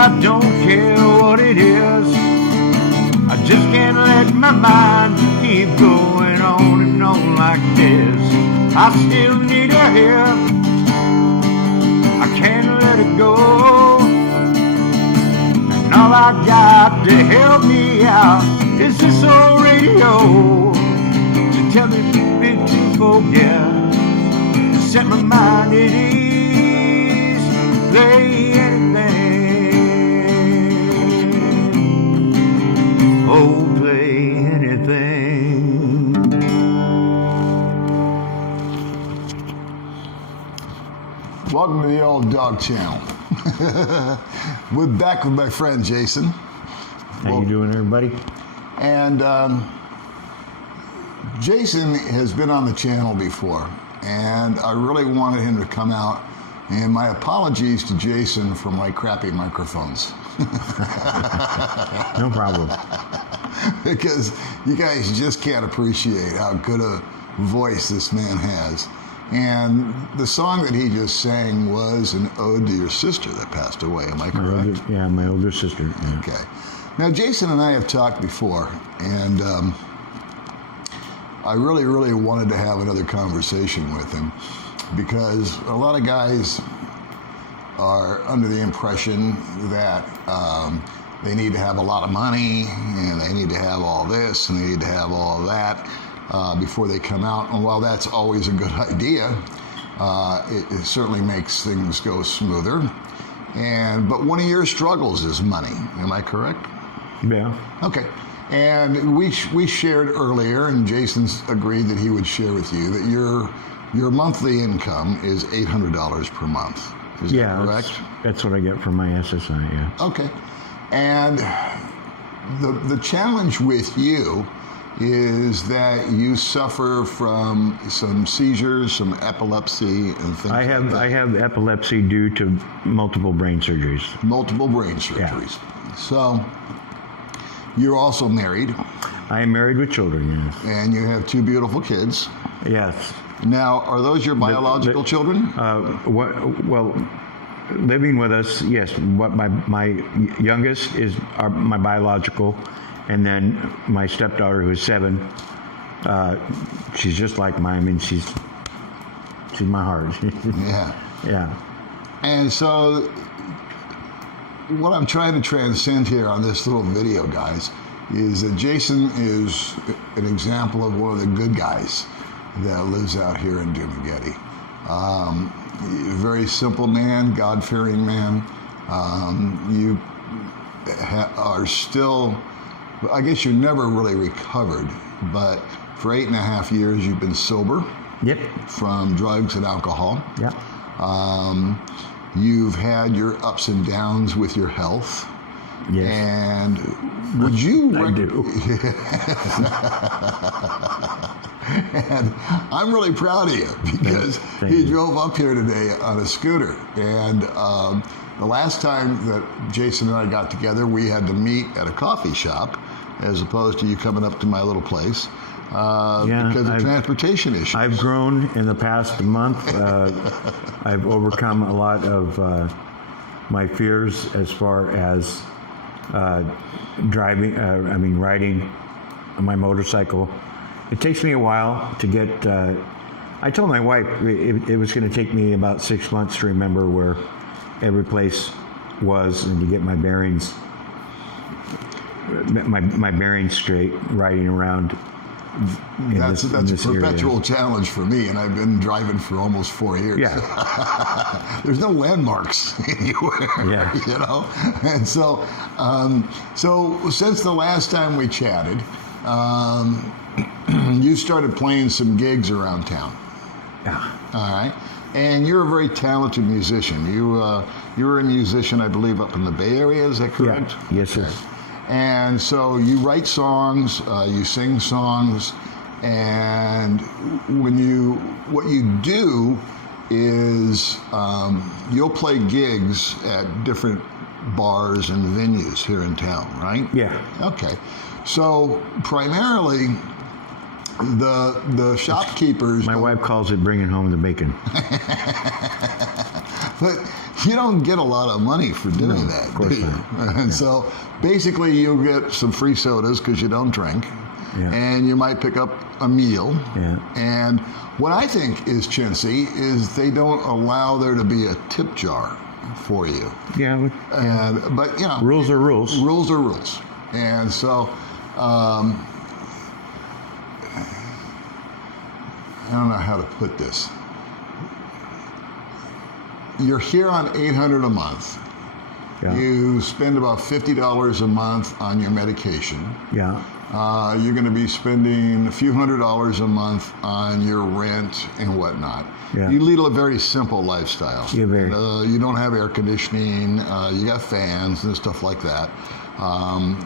I don't care what it is. I just can't let my mind keep going on and on like this. I still need her here. I can't let it go. And all I got to help me out is this old radio to tell me to forget, to set my mind at ease, play anything, oh, play anything. Welcome to the Old Dog Channel. We're back with my friend Jason. How you doing, everybody? And Jason has been on the channel before, and I really wanted him to come out. And my apologies to Jason for my crappy microphones. No problem. Because you guys just can't appreciate how good a voice this man has. And the song that he just sang was an ode to your sister that passed away. Am I correct? My older sister. Yeah. Okay. Now, Jason and I have talked before, and I really, really wanted to have another conversation with him because a lot of guys are under the impression that they need to have a lot of money and they need to have all this and they need to have all that before they come out. And while that's always a good idea, it certainly makes things go smoother. But one of your struggles is money. Am I correct? Yeah. Okay. And we shared earlier, and Jason's agreed that he would share with you that your monthly income is $800 per month. Is that correct? That's what I get from my SSI. Yeah. Okay. And the challenge with you is that you suffer from some seizures, some epilepsy, and things I have epilepsy due to multiple brain surgeries. Multiple brain surgeries. Yeah. So you're also married. I am married with children, yes. And you have two beautiful kids. Yes. Now, are those your biological children? Well, living with us, yes. What my youngest is my biological, and then my stepdaughter, who's 7. She's just like mine. I mean, she's my heart. Yeah. Yeah. And so, what I'm trying to transcend here on this little video, guys, is that Jason is an example of one of the good guys that lives out here in Dumageddon. Very simple man, God-fearing man. You are still, I guess you never really recovered, but for 8.5 years you've been sober. Yep. From drugs and alcohol. Yep. You've had your ups and downs with your health. Yes. And would you... I do. And I'm really proud of you because you drove up here today on a scooter. And the last time that Jason and I got together, we had to meet at a coffee shop as opposed to you coming up to my little place. Because of transportation issues. I've grown in the past month. I've overcome a lot of my fears as far as riding my motorcycle. It takes me a while to get, I told my wife it was going to take me about 6 months to remember where every place was and to get my bearings, my bearings straight, riding around. That's a perpetual challenge for me, and I've been driving for almost 4 years. Yeah. There's no landmarks anywhere, yeah. You know? And so, so since the last time we chatted, you started playing some gigs around town. Yeah. All right. And you're a very talented musician. You were a musician, I believe, up in the Bay Area. Is that correct? Yeah. Yes, sir. Okay. And so you write songs, you sing songs, and what you do is you'll play gigs at different bars and venues here in town, right? Yeah. Okay. So primarily, the shopkeepers. My wife calls it bringing home the bacon. But you don't get a lot of money for doing that. Of course do you? not. And so basically you'll get some free sodas because you don't drink. Yeah. And you might pick up a meal. Yeah. And what I think is chintzy is they don't allow there to be a tip jar for you. Yeah. But you know, Rules are rules. Rules are rules. And so I don't know how to put this. You're here on $800 a month. Yeah. You spend about $50 a month on your medication. Yeah. You're going to be spending a few $100s a month on your rent and whatnot. Yeah. You lead a very simple lifestyle. Yeah, very. You don't have air conditioning. You got fans and stuff like that.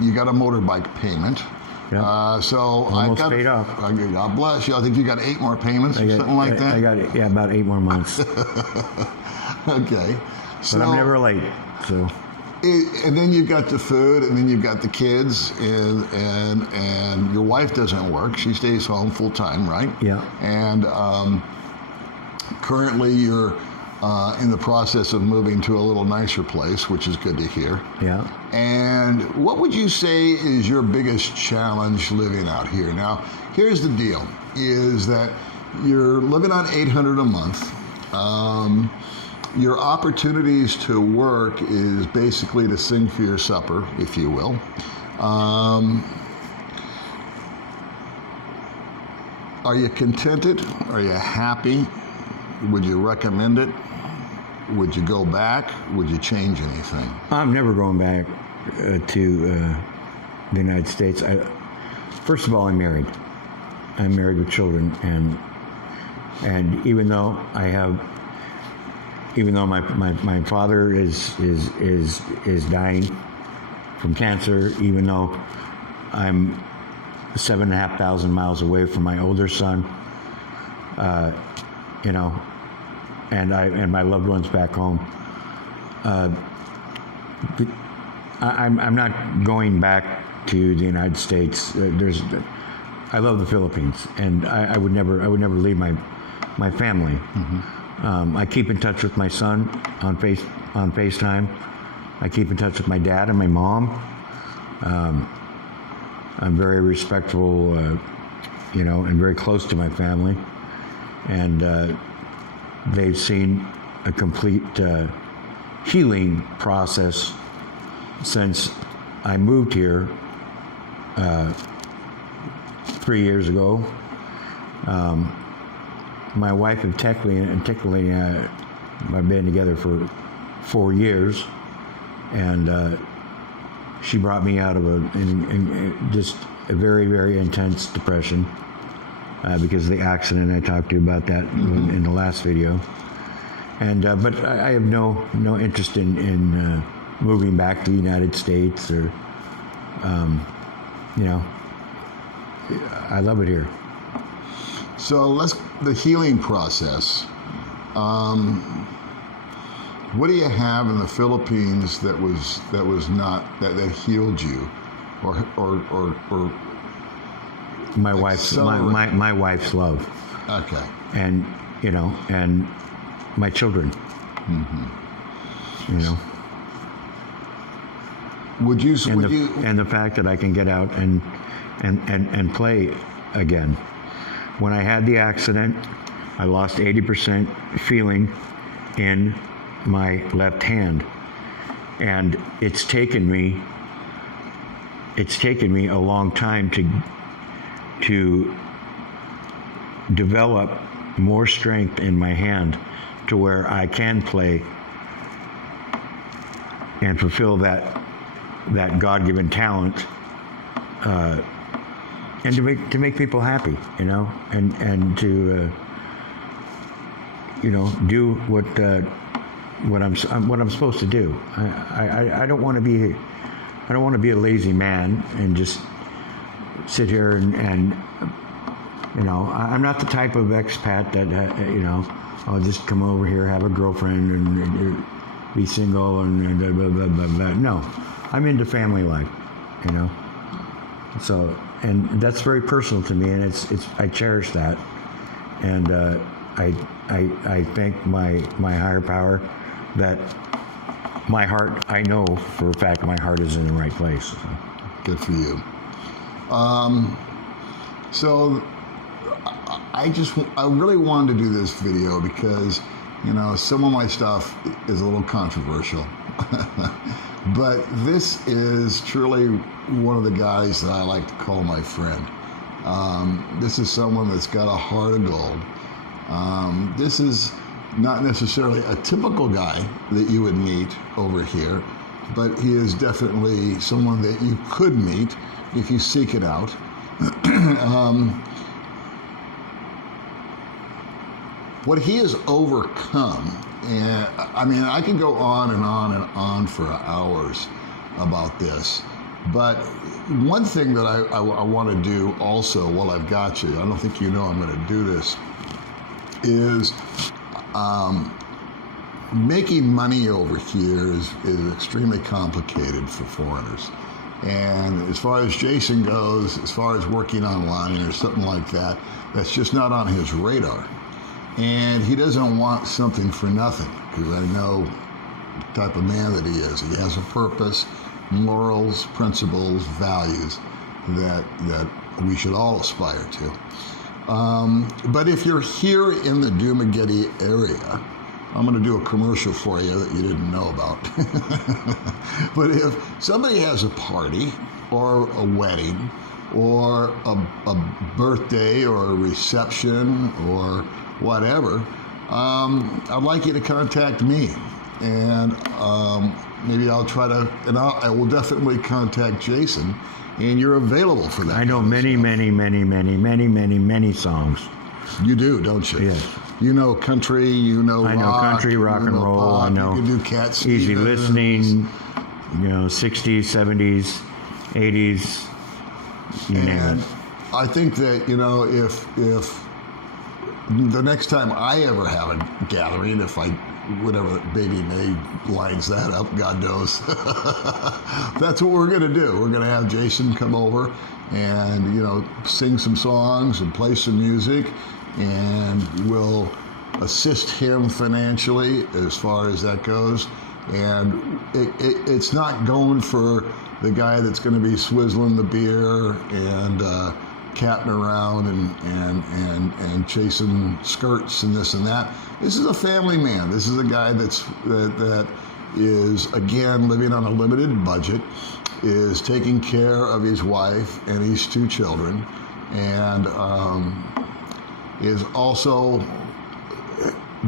You got a motorbike payment. Yeah. So Almost paid off. God bless you. I think you got 8 more payments or something like that. I got about 8 more months. Okay. So But I'm never late. So. And then you've got the food, and then you've got the kids, and your wife doesn't work; she stays home full time, right? Yeah. And currently, you're in the process of moving to a little nicer place, which is good to hear. Yeah. And what would you say is your biggest challenge living out here? Now, here's the deal: is that you're living on $800 a month. Your opportunities to work is basically to sing for your supper, if you will. Are you contented? Are you happy? Would you recommend it? Would you go back? Would you change anything? I'm never going back to the United States. First of all, I'm married. I'm married with children, and even though my father is dying from cancer, even though I'm 7,500 miles away from my older son, you know, and my loved ones back home, I'm not going back to the United States. I love the Philippines, and I would never leave my family. Mm-hmm. I keep in touch with my son on FaceTime. I keep in touch with my dad and my mom. I'm very respectful, you know, and very close to my family. And they've seen a complete healing process since I moved here 3 years ago. My wife and technically I've been together for 4 years, and she brought me out of just a very, very intense depression because of the accident. I talked to you about that in the last video. And but I have no interest in moving back to the United States, or you know, I love it here. So the healing process. What do you have in the Philippines that healed you, or my wife's my wife's love. Okay. And you know, and my children. Mm-hmm. You know. And the fact that I can get out and play again. When I had the accident, I lost 80% feeling in my left hand, and it's taken me a long time to develop more strength in my hand to where I can play and fulfill that God-given talent, and to make people happy, you know, and to you know, do what I'm supposed to do. I don't want to be a lazy man and just sit here and you know, I'm not the type of expat that you know, I'll just come over here, have a girlfriend, and be single and blah, blah, blah, blah, blah. No, I'm into family life, you know. So, and that's very personal to me, and it's I cherish that, and I thank my higher power that my heart, I know for a fact my heart is in the right place. Good for you. So I really wanted to do this video because, you know, some of my stuff is a little controversial. But this is truly one of the guys that I like to call my friend. This is someone that's got a heart of gold. This is not necessarily a typical guy that you would meet over here, but he is definitely someone that you could meet if you seek it out. What he has overcome, and I mean, I could go on and on and on for hours about this, but one thing that I want to do also while I've got you, I don't think you know I'm going to do this, is making money over here is extremely complicated for foreigners. And as far as Jason goes, as far as working online or something like that, that's just not on his radar. And he doesn't want something for nothing, because I know the type of man that he is. He has a purpose, morals, principles, values that we should all aspire to. But if you're here in the Dumaguete area, I'm going to do a commercial for you that you didn't know about. But if somebody has a party or a wedding or a birthday or a reception or whatever, I'd like you to contact me. And maybe I'll try to, and I will definitely contact Jason, and you're available for that. I know many songs. You do, don't you? Yes. You know country, you know rock. I know country, rock and roll. Pop, I know you can do Cat easy Stevens. listening, you know, 60s, 70s, 80s, you name And it. I think that, you know, if the next time I ever have a gathering, if I, whatever Baby May lines that up, God knows, that's what we're going to do. We're going to have Jason come over and, you know, sing some songs and play some music, and we'll assist him financially as far as that goes. And it's not going for the guy that's going to be swizzling the beer and catting around and chasing skirts and this and that. This is a family man. This is a guy that is, again, living on a limited budget, is taking care of his wife and his 2 children, and is also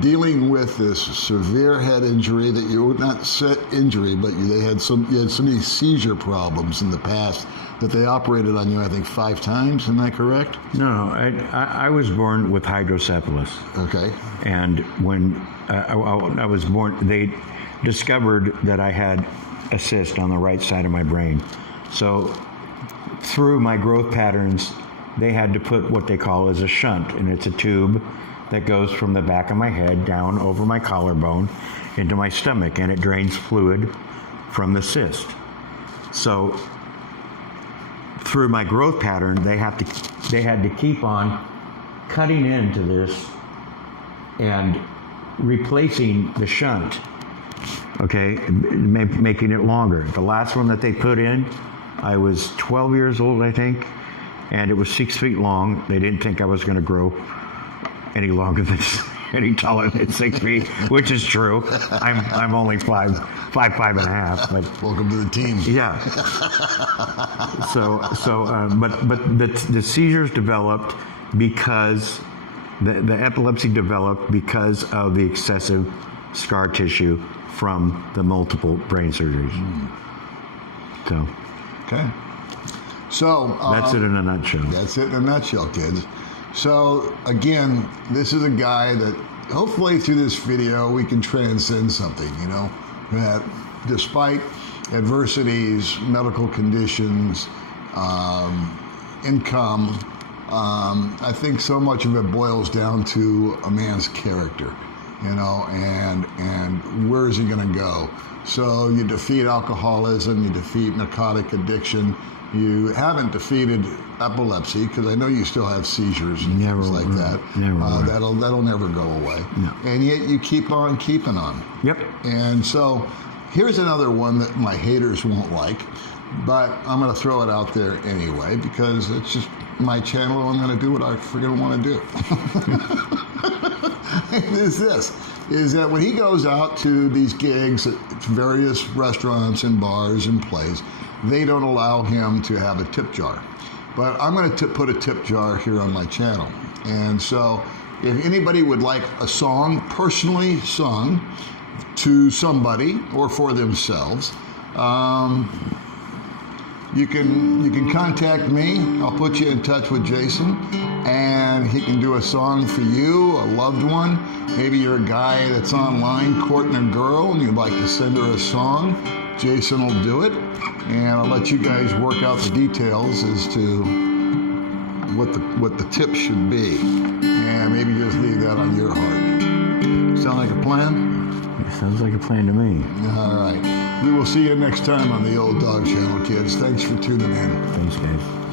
dealing with this severe head injury that you would not set injury, but you had so many seizure problems in the past that they operated on you, I think, 5 times. Isn't that correct? No, I was born with hydrocephalus. Okay. And when I was born, they discovered that I had a cyst on the right side of my brain. So through my growth patterns, they had to put what they call as a shunt, and it's a tube that goes from the back of my head down over my collarbone into my stomach, and it drains fluid from the cyst. So through my growth pattern, they had to keep on cutting into this and replacing the shunt, okay, making it longer. The last one that they put in, I was 12 years old, I think, and it was 6 feet long. They didn't think I was going to grow any longer than, any taller than 6 feet, which is true. I'm only five and a half. But Welcome to the team. yeah. But the seizures developed because the epilepsy developed because of the excessive scar tissue from the multiple brain surgeries. So Okay. So that's it in a nutshell. That's it in a nutshell, kids. So again, this is a guy that hopefully through this video we can transcend something, you know, that despite adversities, medical conditions, income, I think so much of it boils down to a man's character. you know, and where is he going to go? So you defeat alcoholism, you defeat narcotic addiction. You haven't defeated epilepsy, because I know you still have seizures and things like that. That'll never go away. No. And yet you keep on keeping on. Yep. And so here's another one that my haters won't like, but I'm going to throw it out there anyway, because it's just my channel. I'm going to do what I freaking want to do. Is that when he goes out to these gigs at various restaurants and bars and plays, they don't allow him to have a tip jar. But I'm going to put a tip jar here on my channel. And so if anybody would like a song personally sung to somebody or for themselves, you can contact me. I'll put you in touch with Jason, and he can do a song for you, a loved one. Maybe you're a guy that's online courting a girl and you'd like to send her a song. Jason will do it, and I'll let you guys work out the details as to what the tip should be, and maybe just leave that on your heart. Sound like a plan? It sounds like a plan to me. All right. We will see you next time on the Old Dog Channel, kids. Thanks for tuning in. Thanks, guys.